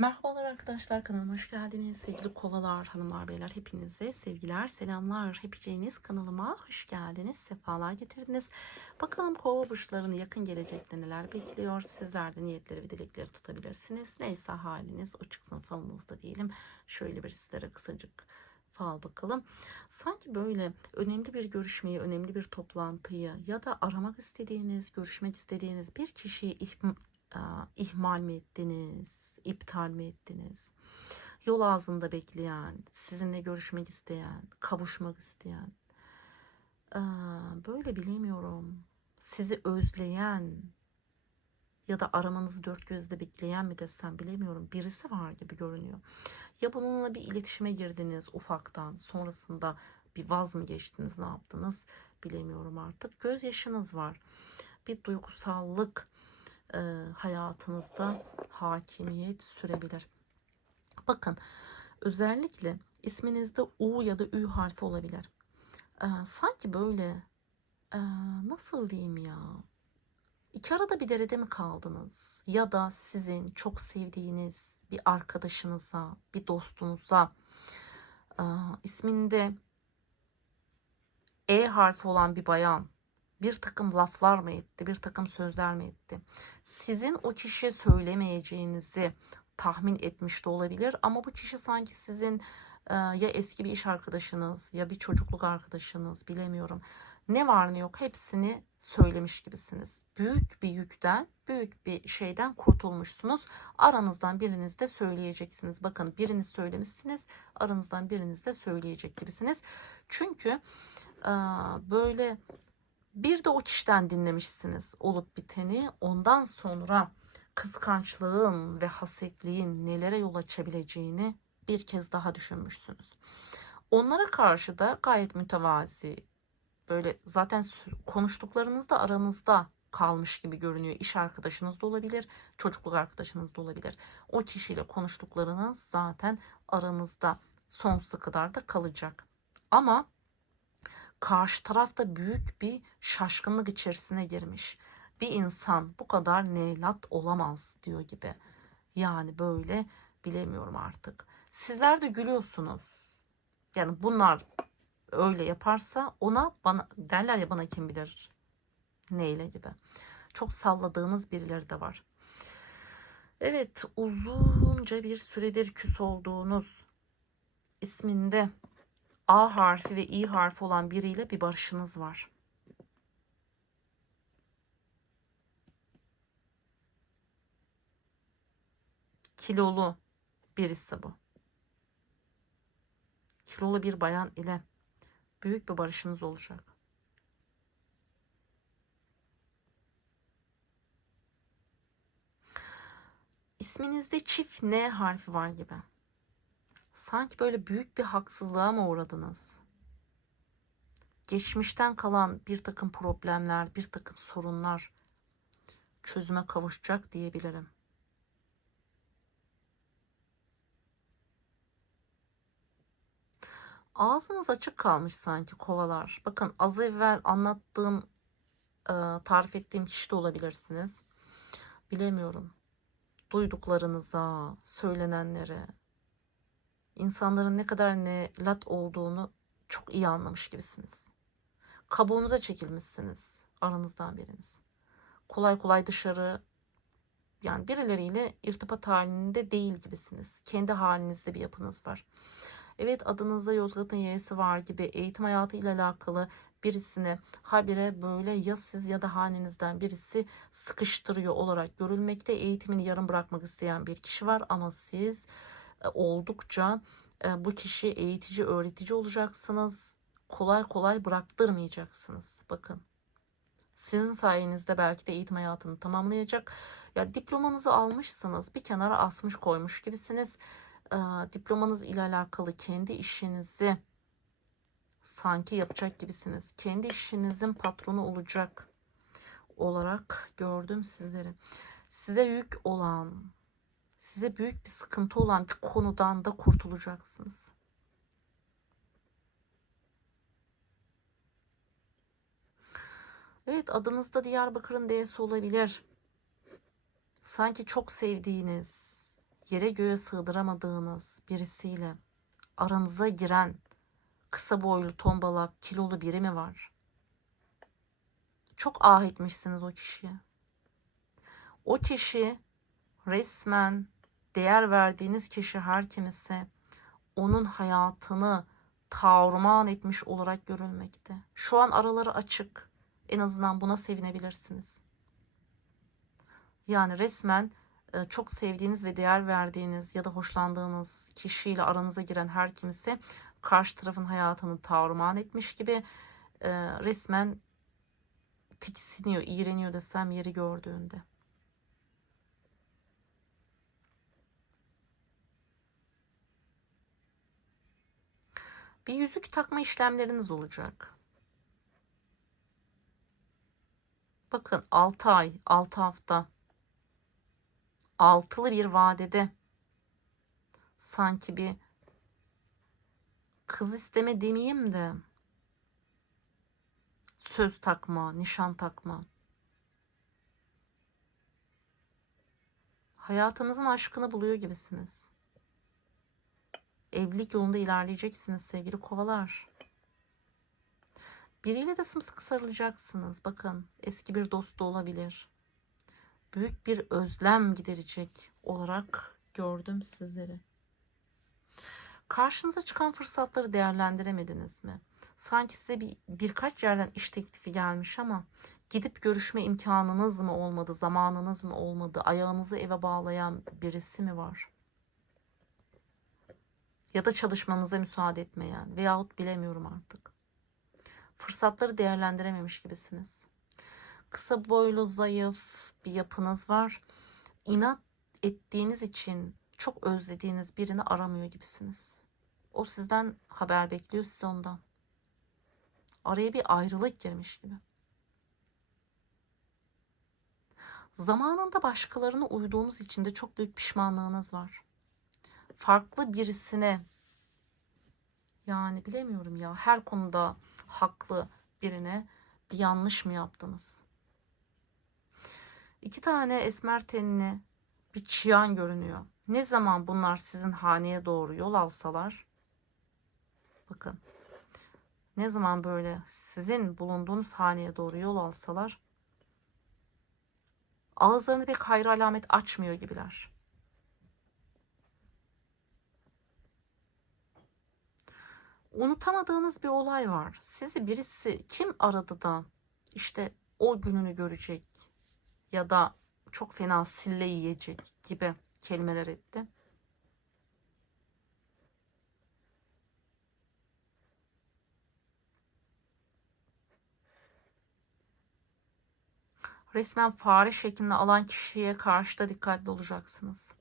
Merhabalar arkadaşlar kanalıma hoş geldiniz. Sevgili kovalar, hanımlar, beyler hepinize sevgiler, selamlar. Hepiniz kanalıma hoş geldiniz. Sefalar getirdiniz. Bakalım kova burçlarını yakın gelecekte neler bekliyor. Sizler de niyetleri ve dilekleri tutabilirsiniz. Neyse haliniz o çıksın falınızda diyelim. Şöyle bir sizlere kısacık fal bakalım. Sanki böyle önemli bir görüşmeyi, önemli bir toplantıyı ya da aramak istediğiniz, görüşmek istediğiniz bir kişiyi ihmal mi ettiniz, iptal mi ettiniz? Yol ağzında bekleyen, sizinle görüşmek isteyen, kavuşmak isteyen, böyle bilemiyorum. Sizi özleyen ya da aramanızı dört gözle bekleyen mi desem bilemiyorum. Birisi var gibi görünüyor. Ya bununla bir iletişime girdiniz ufaktan, sonrasında bir vaz mı geçtiniz, ne yaptınız bilemiyorum artık. Gözyaşınız var. Bir duygusallık e, hayatınızda hakimiyet sürebilir. Bakın özellikle isminizde U ya da Ü harfi olabilir. E, sanki böyle e, nasıl diyeyim ya iki arada bir derede mi kaldınız? Ya da sizin çok sevdiğiniz bir arkadaşınıza, bir dostunuza e, isminde E harfi olan bir bayan bir takım laflar mı etti, bir takım sözler mi etti? Sizin o kişiye söylemeyeceğinizi tahmin etmiş de olabilir ama bu kişi sanki sizin e, ya eski bir iş arkadaşınız ya bir çocukluk arkadaşınız bilemiyorum. Ne var ne yok hepsini söylemiş gibisiniz. Büyük bir yükten, büyük bir şeyden kurtulmuşsunuz. Aranızdan biriniz de söyleyeceksiniz. Bakın biriniz söylemişsiniz, aranızdan biriniz de söyleyecek gibisiniz. Çünkü e, böyle bir de o kişiden dinlemişsiniz olup biteni. Ondan sonra kıskançlığın ve hasetliğin nelere yol açabileceğini bir kez daha düşünmüşsünüz. Onlara karşı da gayet mütevazi, böyle zaten konuştuklarınızda aranızda kalmış gibi görünüyor. İş arkadaşınız da olabilir, çocukluk arkadaşınız da olabilir. O kişiyle konuştuklarınız zaten aranızda sonsuza kadar da kalacak. Ama karşı tarafta büyük bir şaşkınlık içerisine girmiş. Bir insan bu kadar nevlat olamaz diyor gibi. Yani böyle bilemiyorum artık. Sizler de gülüyorsunuz. Yani bunlar öyle yaparsa ona bana derler ya bana kim bilir neyle gibi. Çok salladığınız birileri de var. Evet uzunca bir süredir küs olduğunuz isminde A harfi ve İ harfi olan biriyle bir barışınız var. Kilolu birisi bu. Kilolu bir bayan ile büyük bir barışınız olacak. İsminizde çift N harfi var gibi. Sanki böyle büyük bir haksızlığa mı uğradınız? Geçmişten kalan bir takım problemler, bir takım sorunlar çözüme kavuşacak diyebilirim. Ağzınız açık kalmış sanki kovalar. Bakın az evvel anlattığım, e, tarif ettiğim kişi de olabilirsiniz. Bilemiyorum. Duyduklarınıza, söylenenlere, insanların ne kadar ne lat olduğunu çok iyi anlamış gibisiniz. Kabuğunuza çekilmişsiniz aranızdan biriniz. Kolay kolay dışarı yani birileriyle irtibat halinde değil gibisiniz. Kendi halinizde bir yapınız var. Evet adınızda Yozgat'ın Y'si var gibi eğitim hayatı ile alakalı birisine habire böyle ya siz ya da hanenizden birisi sıkıştırıyor olarak görülmekte. Eğitimini yarım bırakmak isteyen bir kişi var ama siz oldukça e, bu kişi eğitici, öğretici olacaksınız. Kolay kolay bıraktırmayacaksınız. Bakın. Sizin sayenizde belki de eğitim hayatını tamamlayacak. Ya diplomanızı almışsınız, bir kenara asmış koymuş gibisiniz. E, diplomanız ile alakalı kendi işinizi sanki yapacak gibisiniz. Kendi işinizin patronu olacak olarak gördüm sizleri. Size yük olan, size büyük bir sıkıntı olan bir konudan da kurtulacaksınız. Evet adınızda Diyarbakır'ın D'si olabilir. Sanki çok sevdiğiniz yere göğe sığdıramadığınız birisiyle aranıza giren kısa boylu, tombalak, kilolu biri mi var? Çok ah etmişsiniz o kişiye. O kişi resmen değer verdiğiniz kişi her kim ise onun hayatını tavrıman etmiş olarak görülmekte. Şu an araları açık. En azından buna sevinebilirsiniz. Yani resmen e, çok sevdiğiniz ve değer verdiğiniz ya da hoşlandığınız kişiyle aranıza giren her kimse karşı tarafın hayatını tavrıman etmiş gibi e, resmen tiksiniyor, iğreniyor desem yeri gördüğünde. Bir yüzük takma işlemleriniz olacak. Bakın 6 ay, 6 hafta, altılı bir vadede sanki bir kız isteme demeyeyim de söz takma, nişan takma. Hayatınızın aşkını buluyor gibisiniz. Evlilik yolunda ilerleyeceksiniz sevgili kovalar. Biriyle de sımsıkı sarılacaksınız. Bakın eski bir dost da olabilir. Büyük bir özlem giderecek olarak gördüm sizleri. Karşınıza çıkan fırsatları değerlendiremediniz mi? Sanki size bir birkaç yerden iş teklifi gelmiş ama gidip görüşme imkanınız mı olmadı, zamanınız mı olmadı, ayağınızı eve bağlayan birisi mi var? Ya da çalışmanıza müsaade etmeyen veyahut bilemiyorum artık. Fırsatları değerlendirememiş gibisiniz. Kısa boylu, zayıf bir yapınız var. İnat ettiğiniz için çok özlediğiniz birini aramıyor gibisiniz. O sizden haber bekliyor, siz ondan. Araya bir ayrılık girmiş gibi. Zamanında başkalarına uyduğunuz için de çok büyük pişmanlığınız var. Farklı birisine yani bilemiyorum ya her konuda haklı birine bir yanlış mı yaptınız? İki tane esmer tenli bir çıyan görünüyor. Ne zaman bunlar sizin haneye doğru yol alsalar bakın ne zaman böyle sizin bulunduğunuz haneye doğru yol alsalar ağızlarını pek hayır alamet açmıyor gibiler. Unutamadığınız bir olay var. Sizi birisi kim aradı da işte o gününü görecek ya da çok fena sille yiyecek gibi kelimeler etti. Resmen fare şeklinde alan kişiye karşı da dikkatli olacaksınız.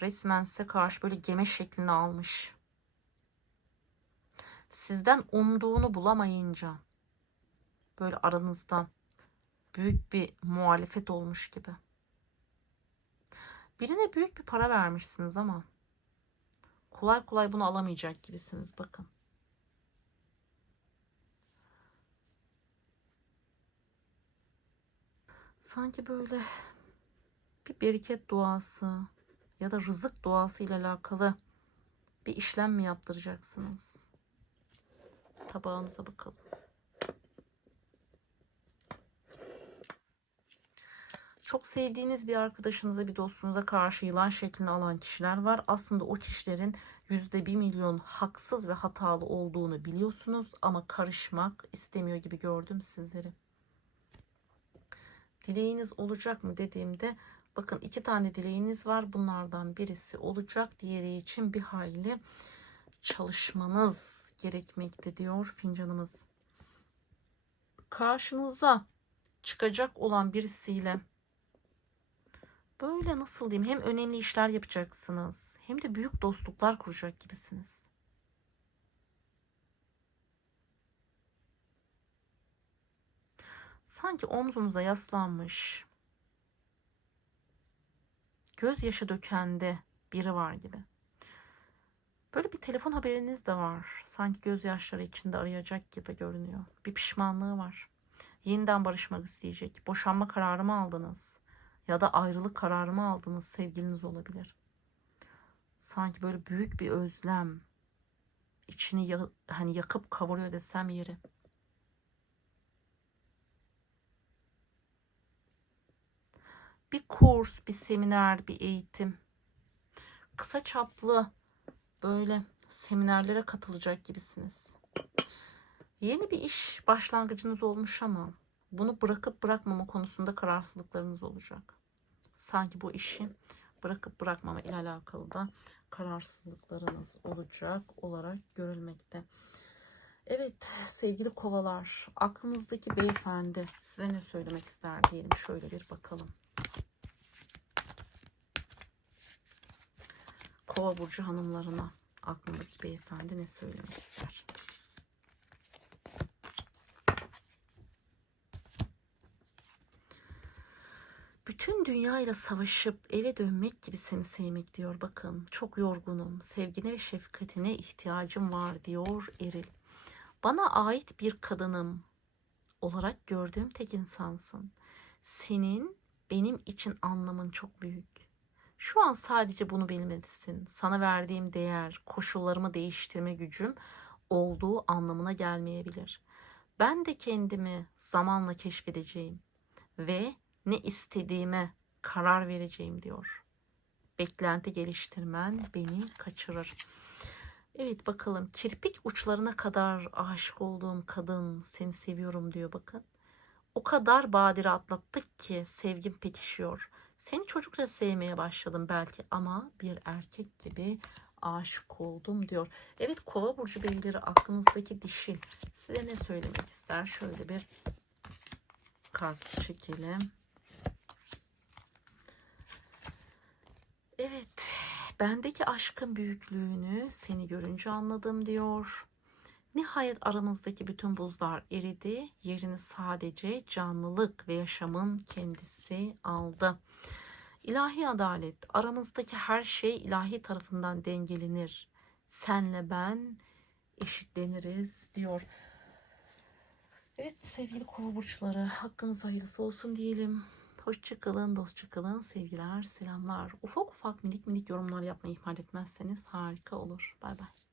Resmen size karşı böyle gemeş şeklini almış. Sizden umduğunu bulamayınca böyle aranızda büyük bir muhalefet olmuş gibi. Birine büyük bir para vermişsiniz ama kolay kolay bunu alamayacak gibisiniz bakın. Sanki böyle bir bereket duası ya da rızık duası ile alakalı bir işlem mi yaptıracaksınız? Tabağınıza bakalım. Çok sevdiğiniz bir arkadaşınıza, bir dostunuza karşı yılan şeklini alan kişiler var. Aslında o kişilerin yüzde bir milyon haksız ve hatalı olduğunu biliyorsunuz ama karışmak istemiyor gibi gördüm sizleri. Dileğiniz olacak mı dediğimde bakın iki tane dileğiniz var. Bunlardan birisi olacak. Diğeri için bir hayli çalışmanız gerekmekte diyor fincanımız. Karşınıza çıkacak olan birisiyle böyle nasıl diyeyim hem önemli işler yapacaksınız hem de büyük dostluklar kuracak gibisiniz. Sanki omzunuza yaslanmış gözyaşı dökende biri var gibi. Böyle bir telefon haberiniz de var. Sanki gözyaşları içinde arayacak gibi görünüyor. Bir pişmanlığı var. Yeniden barışmak isteyecek. Boşanma kararı mı aldınız? Ya da ayrılık kararı mı aldınız sevgiliniz olabilir. Sanki böyle büyük bir özlem içini ya- hani yakıp kavuruyor desem yeri. Bir kurs, bir seminer, bir eğitim. Kısa çaplı böyle seminerlere katılacak gibisiniz. Yeni bir iş başlangıcınız olmuş ama bunu bırakıp bırakmama konusunda kararsızlıklarınız olacak. Sanki bu işi bırakıp bırakmama ile alakalı da kararsızlıklarınız olacak olarak görülmekte. Evet sevgili kovalar aklınızdaki beyefendi size ne söylemek ister diyelim şöyle bir bakalım. Kova burcu hanımlarına aklındaki beyefendi ne söylemek ister? Bütün dünyayla savaşıp eve dönmek gibi seni sevmek diyor. Bakın çok yorgunum. Sevgine ve şefkatine ihtiyacım var diyor Eril. Bana ait bir kadınım olarak gördüğüm tek insansın. Senin benim için anlamın çok büyük. Şu an sadece bunu bilmelisin. Sana verdiğim değer, koşullarımı değiştirme gücüm olduğu anlamına gelmeyebilir. Ben de kendimi zamanla keşfedeceğim ve ne istediğime karar vereceğim diyor. Beklenti geliştirmen beni kaçırır. Evet bakalım kirpik uçlarına kadar aşık olduğum kadın seni seviyorum diyor bakın. O kadar badire atlattık ki sevgim pekişiyor. Seni çocukça sevmeye başladım belki ama bir erkek gibi aşık oldum diyor. Evet kova burcu beyleri aklınızdaki dişi size ne söylemek ister? Şöyle bir kart çekelim. Evet, bendeki aşkın büyüklüğünü seni görünce anladım diyor. Nihayet aramızdaki bütün buzlar eridi. Yerini sadece canlılık ve yaşamın kendisi aldı. İlahi adalet, aramızdaki her şey ilahi tarafından dengelenir. Senle ben eşitleniriz diyor. Evet sevgili kova burçları hakkınız hayırlısı olsun diyelim. Hoşçakalın, dostçakalın, sevgiler, selamlar. Ufak ufak minik minik yorumlar yapmayı ihmal etmezseniz harika olur. Bay bay.